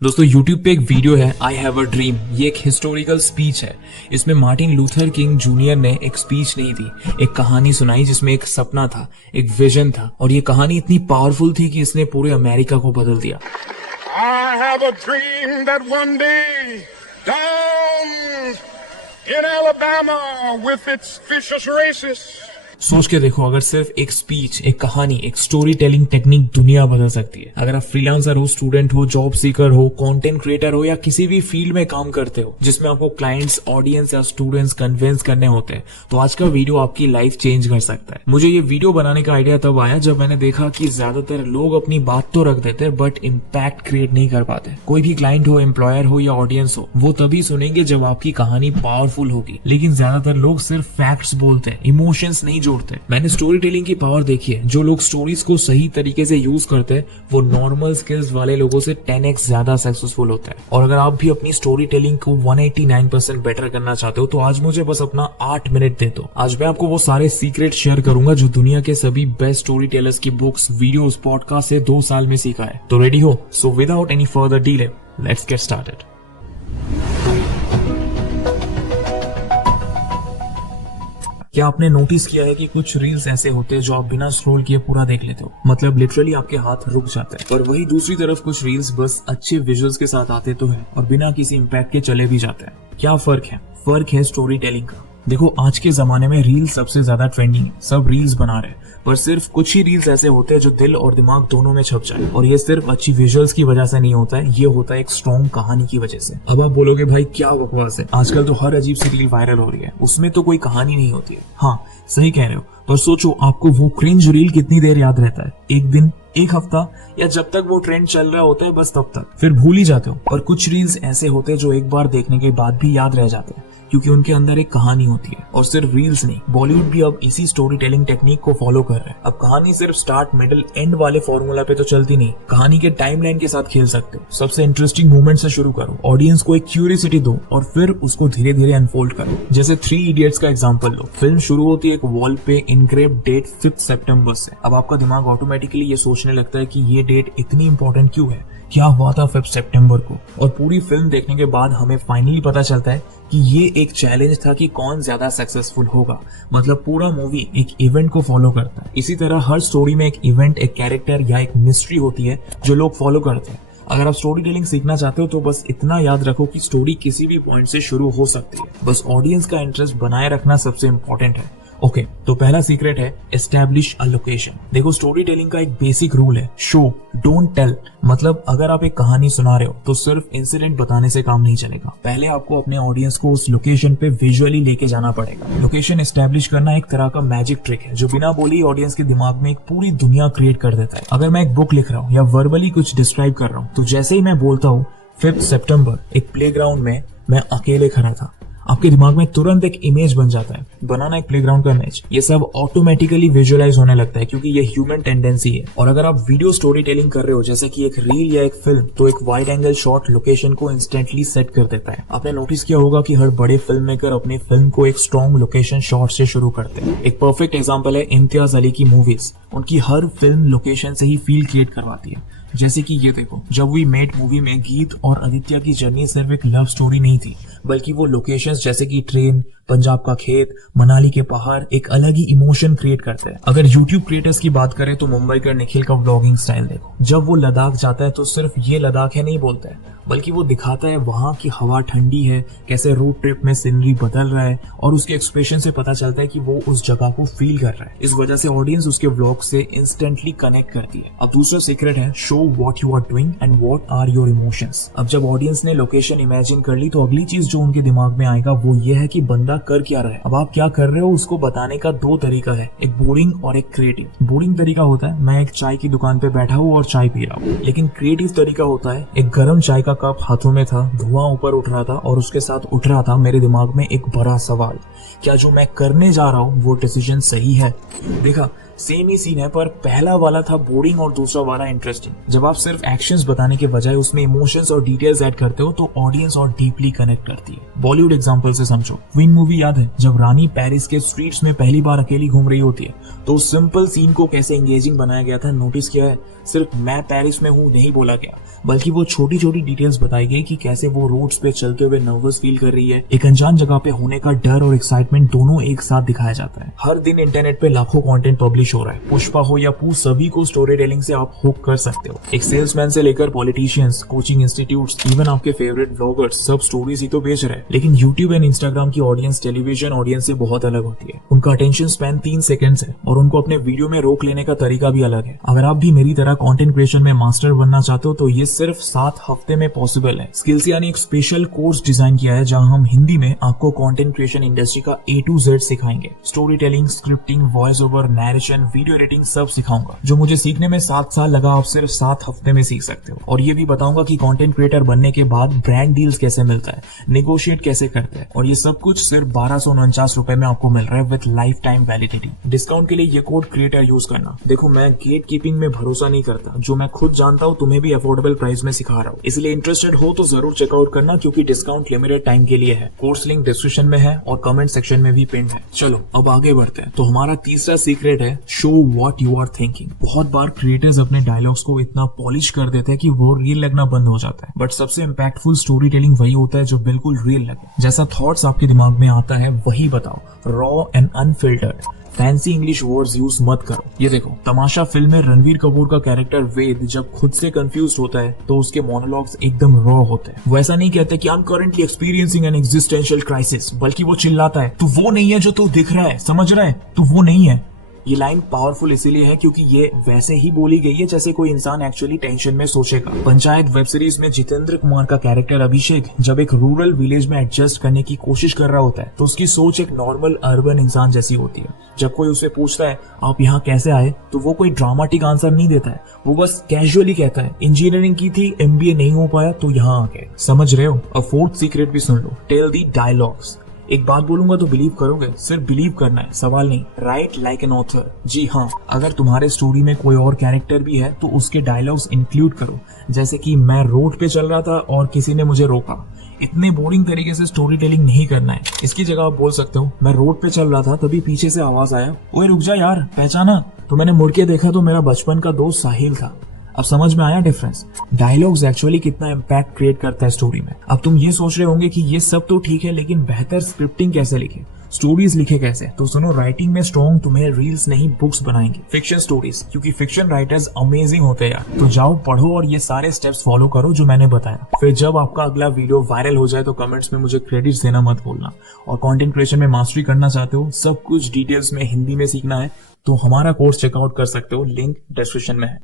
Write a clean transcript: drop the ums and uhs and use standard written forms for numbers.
दोस्तों YouTube पे एक वीडियो है आई हैव अ ड्रीम। ये एक हिस्टोरिकल स्पीच है। इसमें मार्टिन लूथर किंग जूनियर ने एक स्पीच नहीं दी, एक कहानी सुनाई जिसमें एक सपना था, एक विजन था, और ये कहानी इतनी पावरफुल थी कि इसने पूरे अमेरिका को बदल दिया। I have a dream that one day down in Alabama with its vicious racists सोच के देखो, अगर सिर्फ एक स्पीच, एक कहानी, एक स्टोरी टेलिंग टेक्निक दुनिया बदल सकती है। अगर आप फ्रीलांसर हो, स्टूडेंट हो, जॉब सीकर हो, कंटेंट क्रिएटर हो, या किसी भी फील्ड में काम करते हो जिसमें आपको क्लाइंट्स, ऑडियंस या स्टूडेंट्स कन्विंस करने होते हैं, तो आज का वीडियो आपकी लाइफ चेंज कर सकता है। मुझे ये वीडियो बनाने का आइडिया तब आया जब मैंने देखा कि ज्यादातर लोग अपनी बात तो रख देते हैं बट इम्पैक्ट क्रिएट नहीं कर पाते। कोई भी क्लाइंट हो, एम्प्लॉयर हो या ऑडियंस हो, वो तभी सुनेंगे जब आपकी कहानी पावरफुल होगी। लेकिन ज्यादातर लोग सिर्फ फैक्ट्स बोलते हैं, इमोशंस नहीं जोड़ते। मैंने स्टोरी टेलिंग की पावर देखी है। जो लोग स्टोरीज को सही तरीके से यूज करते हैं वो नॉर्मल स्किल्स वाले लोगों से 10x ज्यादा सक्सेसफुल होता है। और अगर आप भी अपनी स्टोरी टेलिंग को 189% बेटर करना चाहते हो तो आज मुझे बस अपना 8 मिनट दे दो। आज मैं आपको वो सारे सीक्रेट शेयर करूंगा जो दुनिया के सभी बेस्ट स्टोरी टेलर्स की बुक्स, वीडियोस, पॉडकास्ट से 2 साल में सीखा है। तो रेडी हो? So without any further delay let's get started. क्या आपने नोटिस किया है कि कुछ रील्स ऐसे होते हैं जो आप बिना स्क्रॉल किए पूरा देख लेते हो, मतलब लिटरली आपके हाथ रुक जाते हैं। पर वही दूसरी तरफ कुछ रील्स बस अच्छे विजुअल्स के साथ आते तो है और बिना किसी इम्पैक्ट के चले भी जाते हैं। क्या फर्क है? फर्क है स्टोरी टेलिंग का। देखो, आज के जमाने में रील्स सबसे ज्यादा ट्रेंडिंग है, सब रील्स बना रहे हैं, पर सिर्फ कुछ ही रील्स ऐसे होते हैं जो दिल और दिमाग दोनों में छप जाए। और ये सिर्फ अच्छी विजुअल्स की वजह से नहीं होता है, ये होता है एक स्ट्रॉन्ग कहानी की वजह से। अब आप बोलोगे भाई क्या बकवास है, आजकल तो हर अजीब सी रील वायरल हो रही है, उसमें तो कोई कहानी नहीं होती है। हाँ, सही कह रहे हो, पर सोचो आपको वो क्रिंज रील कितनी देर याद रहता है? एक दिन, एक हफ्ता, या जब तक वो ट्रेंड चल रहा होता है बस तब तक, फिर भूल ही जाते हो। और कुछ रील्स ऐसे होते हैं जो एक बार देखने के बाद भी याद रह जाते हैं क्योंकि उनके अंदर एक कहानी होती है। और सिर्फ रील्स नहीं, बॉलीवुड भी अब इसी स्टोरी टेलिंग टेक्निक को फॉलो कर रहा है। अब कहानी सिर्फ स्टार्ट, मिडिल, एंड वाले फॉर्मूला पे तो चलती नहीं, कहानी के टाइमलाइन के साथ खेल सकते हो। सबसे इंटरेस्टिंग मोमेंट से शुरू करो, ऑडियंस को एक क्यूरियोसिटी दो और फिर उसको धीरे धीरे अनफोल्ड करो। जैसे 3 इडियट्स का एग्जांपल लो। फिल्म शुरू होती है एक वॉल पे इनग्रेव्ड डेट 5 सितंबर से। अब आपका दिमाग ऑटोमेटिकली ये सोचने लगता है कि ये डेट इतनी इंपॉर्टेंट क्यों है, क्या हुआ था 5 सितंबर को। और पूरी फिल्म देखने के बाद हमें फाइनली पता चलता है कि ये एक चैलेंज था कि कौन ज्यादा सक्सेसफुल होगा। मतलब पूरा मूवी एक इवेंट को फॉलो करता है। इसी तरह हर स्टोरी में एक इवेंट, एक कैरेक्टर या एक मिस्ट्री होती है जो लोग फॉलो करते हैं। अगर आप स्टोरी टेलिंग सीखना चाहते हो तो बस इतना याद रखो कि स्टोरी किसी भी पॉइंट से शुरू हो सकती है, बस ऑडियंस का इंटरेस्ट बनाए रखना सबसे इंपॉर्टेंट है। ओके, तो पहला सीक्रेट है एस्टैब्लिश अ लोकेशन। देखो, स्टोरी टेलिंग का एक बेसिक रूल है, शो डोंट टेल। मतलब अगर आप एक कहानी सुना रहे हो तो सिर्फ इंसिडेंट बताने से काम नहीं चलेगा। पहले आपको अपने ऑडियंस को उस लोकेशन पे विजुअली लेके जाना पड़ेगा। लोकेशन एस्टैब्लिश करना एक तरह का मैजिक ट्रिक है जो बिना बोले ही ऑडियंस के दिमाग में एक पूरी दुनिया क्रिएट कर देता है। अगर मैं एक बुक लिख रहा हूँ या वर्बली कुछ डिस्क्राइब कर रहा हूँ तो जैसे ही मैं बोलता हूँ 5 सितंबर एक प्लेग्राउंड में मैं अकेले खड़ा था, आपके दिमाग में तुरंत एक इमेज बन जाता है। बनाना एक प्लेग्राउंड का इमेज, ये सब ऑटोमेटिकली विजुअलाइज होने लगता है क्योंकि ये ह्यूमन टेंडेंसी है। और अगर आप वीडियो स्टोरी टेलिंग कर रहे हो जैसे कि एक रील या एक फिल्म, तो एक वाइड एंगल शॉट लोकेशन को इंस्टेंटली सेट कर देता है। आपने नोटिस किया होगा कि हर बड़े फिल्म मेकर अपने फिल्म को एक स्ट्रॉन्ग लोकेशन शॉट से शुरू करते हैं। एक परफेक्ट एग्जाम्पल है इम्तियाज अली की मूवीज। उनकी हर फिल्म लोकेशन से ही फील क्रिएट करवाती है। जैसे कि ये देखो, जब वी मेट मूवी में गीत और आदित्य की जर्नी सिर्फ एक लव स्टोरी नहीं थी, बल्कि वो लोकेशंस जैसे कि ट्रेन, पंजाब का खेत, मनाली के पहाड़ एक अलग ही इमोशन क्रिएट करते हैं। अगर YouTube क्रिएटर्स की बात करें तो मुंबई का निखिल का व्लॉगिंग स्टाइल देखो। जब वो लद्दाख जाता है तो सिर्फ ये लद्दाख है नहीं बोलता है, बल्कि वो दिखाता है वहां की हवा ठंडी है, कैसे रोड ट्रिप में सीनरी बदल रहा है, और उसके एक्सप्रेशन से पता चलता है कि वो उस जगह को फील कर रहा है। इस वजह से ऑडियंस उसके व्लॉग से इंस्टेंटली कनेक्ट करती है। अब दूसरा सीक्रेट है show what you are doing and what are your emotions. अब जब ऑडियंस ने लोकेशन इमेजिन कर ली तो अगली चीज जो उनके दिमाग में आएगा वो ये है कि बंदा कर क्या रहा है। अब आप क्या कर रहे हो उसको बताने का 2 तरीका है, एक बोरिंग और एक क्रिएटिव। बोरिंग तरीका होता है मैं एक चाय की दुकान पे बैठा हूँ और चाय पी रहा हूँ। लेकिन क्रिएटिव तरीका होता है एक गर्म चाय का कप हाथों में था, धुआं ऊपर उठ रहा था और उसके साथ उठ रहा था मेरे दिमाग में एक बड़ा सवाल, क्या जो मैं करने जा रहा हूँ वो डिसीजन सही है? देखा, सेम ही सीन है, पर पहला वाला था बोरिंग और दूसरा वाला इंटरेस्टिंग। जब आप सिर्फ एक्शंस बताने के बजाय उसमें इमोशंस और डिटेल्स ऐड करते हो तो ऑडियंस और डीपली कनेक्ट करती है। बॉलीवुड एग्जांपल से समझो, क्वीन मूवी याद है? जब रानी पेरिस के स्ट्रीट्स में पहली बार अकेली घूम रही होती है तो उस सिंपल सीन को कैसे एंगेजिंग बनाया गया था नोटिस किया है? सिर्फ मैं पेरिस में हूँ नहीं बोला गया, बल्कि वो छोटी छोटी डिटेल्स बताई गई कि कैसे वो रोड्स पे चलते हुए नर्वस फील कर रही है। एक अनजान जगह पे होने का डर और एक्साइटमेंट दोनों एक साथ दिखाया जाता है। हर दिन इंटरनेट पे लाखों कंटेंट पब्लिश हो रहा है। पुष्पा हो या पू, सभी को स्टोरी टेलिंग से आप हुक कर सकते हो। एक सेल्समैन से लेकर पॉलिटिशियंस, कोचिंग इंस्टीट्यूट्स, इवन आपके फेवरेट ब्लॉगर्स, सब स्टोरीज ही तो बेच रहे हैं। लेकिन यूट्यूब एंड इंस्टाग्राम की ऑडियंस टेलीविजन ऑडियंस से बहुत अलग होती है। उनका अटेंशन स्पैन 3 सेकंड्स है और उनको अपने वीडियो में रोक लेने का तरीका भी अलग है। अगर आप भी मेरी तरह कंटेंट क्रिएशन में मास्टर बनना चाहते हो तो ये सिर्फ 7 हफ्ते में पॉसिबल है। स्किल्स यानी एक स्पेशल कोर्स डिजाइन किया है जहां हम हिंदी में आपको कंटेंट क्रिएशन इंडस्ट्री का A to Z सिखाएंगे। Story telling, scripting, voice over, narration, video editing सब सिखाऊंगा। जो मुझे सीखने में 7 साल लगा, आप सिर्फ 7 हफ्ते में सीख सकते हो। और ये भी बताऊंगा कि कंटेंट क्रिएटर बनने के बाद ब्रांड डील्स कैसे मिलता है, नेगोशिएट कैसे करते हैं, और ये सब कुछ सिर्फ 1249 रुपए में आपको मिल रहा है with life time validity. Discount के लिए ये कोड क्रिएटर यूज करना। देखो, मैं गेट कीपिंग में भरोसा नहीं करता, जो मैं खुद जानता हूँ तुम्हें भी अफोर्डेबल प्राइस में सिखा रहा हूँ। इसलिए इंटरेस्टेड हो तो जरूर चेकआउट करना, क्योंकि डिस्काउंट लिमिटेड टाइम के लिए है। कोर्स लिंक डिस्क्रिप्शन में है और कमेंट सेक्शन में भी पिन है। चलो अब आगे बढ़ते हैं। तो हमारा तीसरा सीक्रेट है show what you are thinking. बहुत बार क्रिएटर्स अपने डायलॉग्स को इतना पॉलिश कर देते हैं कि वो रियल लगना बंद हो जाता है, बट सबसे इम्पैक्टफुल स्टोरी टेलिंग वही होता है जो बिल्कुल रियल लगे। जैसा थॉट्स आपके दिमाग में आता है वही बताओ, raw and unfiltered. Fancy English words use मत करो। ये देखो, तमाशा फिल्म में रणवीर कपूर का कैरेक्टर वेद जब खुद से कंफ्यूज होता है तो उसके मोनोलॉग्स एकदम रॉ होते हैं। वो ऐसा नहीं कहते कि I am currently experiencing N existential crisis, बल्कि वो चिल्लाता है, तू वो नहीं है जो तू दिख रहा है, समझ रहा है, तू वो नहीं है। ये लाइन पावरफुल इसीलिए है क्योंकि ये वैसे ही बोली गई है जैसे कोई इंसान एक्चुअली टेंशन में सोचेगा। पंचायत वेब सीरीज में जितेंद्र कुमार का कैरेक्टर अभिषेक जब एक रूरल विलेज में एडजस्ट करने की कोशिश कर रहा होता है तो उसकी सोच एक नॉर्मल अर्बन इंसान जैसी होती है। जब कोई उसे पूछता है आप यहाँ कैसे आए, तो वो कोई ड्रामेटिक आंसर नहीं देता है, वो बस कैजुअली कहता है इंजीनियरिंग की थी, MBA नहीं हो पाया तो यहाँ आ गए। समझ रहे हो? अब फोर्थ सीक्रेट भी सुन लो, टेल दी डायलॉग्स। एक बात बोलूंगा तो बिलीव करोगे, सिर्फ बिलीव करना है, सवाल नहीं। Right like an author. जी हाँ, अगर तुम्हारे स्टोरी में कोई और कैरेक्टर भी है तो उसके डायलॉग्स इंक्लूड करो, जैसे कि मैं रोड पे चल रहा था और किसी ने मुझे रोका। इतने बोरिंग तरीके से स्टोरी टेलिंग नहीं करना है। इसकी जगह आप बोल सकते हो मैं रोड पे चल रहा था तभी पीछे से आवाज आया, ओए रुक जा यार, पहचाना? तो मैंने मुड़ के देखा तो मेरा बचपन का दोस्त साहिल था। अब समझ में आया डिफरेंस? डायलॉग्स एक्चुअली कितना इम्पैक्ट क्रिएट करता है स्टोरी में। अब तुम ये सोच रहे होंगे कि ये सब तो ठीक है, लेकिन बेहतर स्क्रिप्टिंग कैसे लिखे, स्टोरीज लिखे कैसे? तो सुनो, राइटिंग में स्ट्रॉन्ग तुम्हें रील्स नहीं बुक्स बनाएंगे, फिक्शन स्टोरीज, क्योंकि फिक्शन राइटर्स अमेजिंग होते हैं यार। तो जाओ पढ़ो और ये सारे स्टेप्स फॉलो करो जो मैंने बताया। फिर जब आपका अगला वीडियो वायरल हो जाए तो कमेंट्स में मुझे क्रेडिट्स देना मत भूलना। और कंटेंट क्रिएशन में मास्टरी करना चाहते हो, सब कुछ डिटेल्स में हिंदी में सीखना है, तो हमारा कोर्स चेकआउट कर सकते हो, लिंक डिस्क्रिप्शन में है।